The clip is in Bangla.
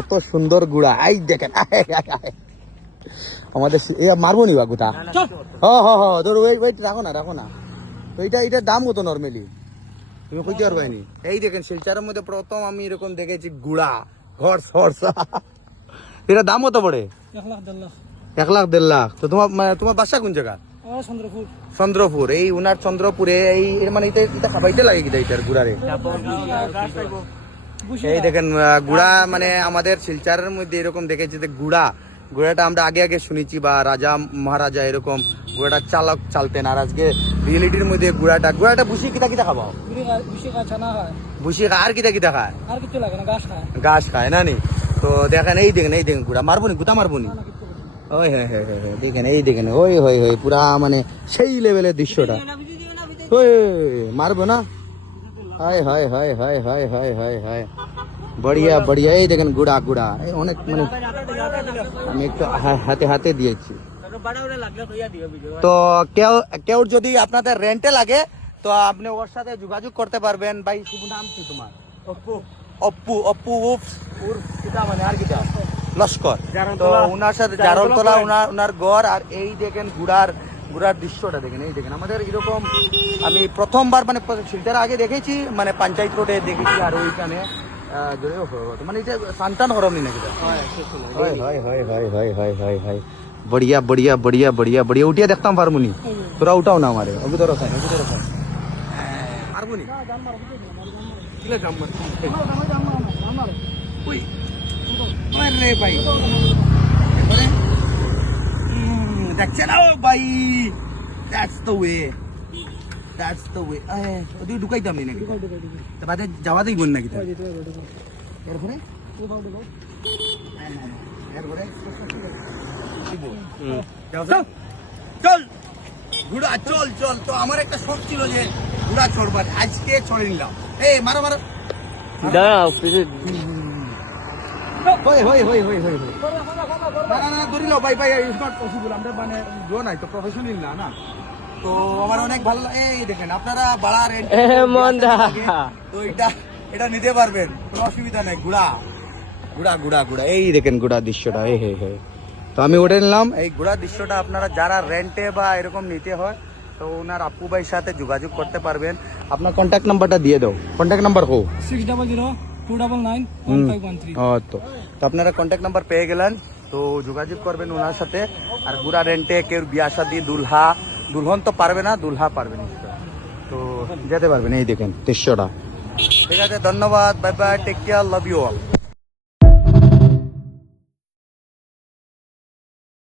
অত সুন্দর গুড়া, এই দেখেন আমাদের মারবো নি বাগুতা। ধরো ওয়েট রাখো না। তো এটার দাম কত নর্মালি তুমি কইতে পারবে নি? এই দেখেন শিলচরের মধ্যে প্রথম আমি এরকম দেখেছি গুড়া ঘর সরসা। এটার দাম কত পড়ে? 1,00,000-1,50,000। তো তোমার বাসা কোন জায়গা? চন্দ্রপুর। এই উনার চন্দ্রপুরে এই মানে এটা খাবাইতে লাগে কিনা এটার গুড়ারে? এই দেখেন গুড়া মানে আমাদের শিলচরের মধ্যে এরকম দেখেছি যে গুড়াটা আমরা আগে শুনেছি বা রাজা মহারাজা এরকম গুড়াটা চালতেন। আর আজকে রিয়েলিটির মধ্যে গুড়াটা বুঝি কিতা খাবো? বুঝি আর কিতা খায়? ঘাস খায় না নি? তো দেখেন এই দেখেন গুড়া মারবনি, গুতা মারবনি। ওই হ্যাঁ দেখেন এই দেখেন ওই পুরা মানে সেই লেভেলের দৃশ্যটা। ওই মারবো না? হায় বড়িয়া এই দেখেন গুড়া এই অনেক মানে আমি একটু হাতে দিয়েছি। তো কেউ যদি আপনাদের রেন্টে লাগে তো আপনি ওর সাথে যোগাযোগ করতে পারবেন। ভাই শুভ নাম কি তোমার? অপ্পু মানে আর কিটা লস্কর। তো উনার সাথে জারলতলা উনার ঘর। আর এই দেখেন গুড়ার দৃশ্যটা দেখেন। এই দেখেন আমাদের এরকম আমি প্রথমবার মানে শিলচর আগে দেখেছি, মানে পঞ্চায়েত রোডে দেখেছি। আর ওইখানে মানে এটা সান্তান হরমনি নাকি? হয় বড়িয়া উঠিয়া দেখতাম পারমুনি। তোরা উঠাও না আমারে অভিতর পারমুনি ভাই দেখছে না ভাই। That's the way. তুই ঢুকাইতাম নাকি? বাদে যাওয়া দিই বোন নাকি? চল ঘুড়া চল। তো আমার একটা শখ ছিল যে ঘুড়া চড়বার, আজকে চড়ে নিলাম। এই মারো ধরিল ভাই ইজ নট পসিবল। আমরা মানে নাই তো প্রফেশনাল না। তো আমার অনেক ভালো লাগে। এই দেখেন আপনারা বাড়া রেন্ট তো এটা নিতে পারবেন, কোনো অসুবিধা নেই। গুড়া এই দেখেন গুড়া দৃশ্যটা। তো আমি উঠে নিলাম এই গুড়া দৃশ্যটা। আপনারা যারা রেন্টে বা এরকম নিতে হয় তো ওনার আপু ভাইয়ের সাথে যোগাযোগ করতে পারবেন। আপনার কন্ট্যাক্ট নাম্বারটা দিয়ে দাও। Contact number 6002991513। তো আপনারা কন্ট্যাক্ট নাম্বার পেয়ে গেলেন, তো যোগাযোগ করবেন ওনার সাথে। আর গুড়া রেন্টে কেউ বিয়া শাদী দুলহন তো পারবে না, দুলহা পারবে না, তো যেতে পারবেন। এই দেখেন দৃশ্যটা। ঠিক আছে, ধন্যবাদ, bye bye, take care, love you all.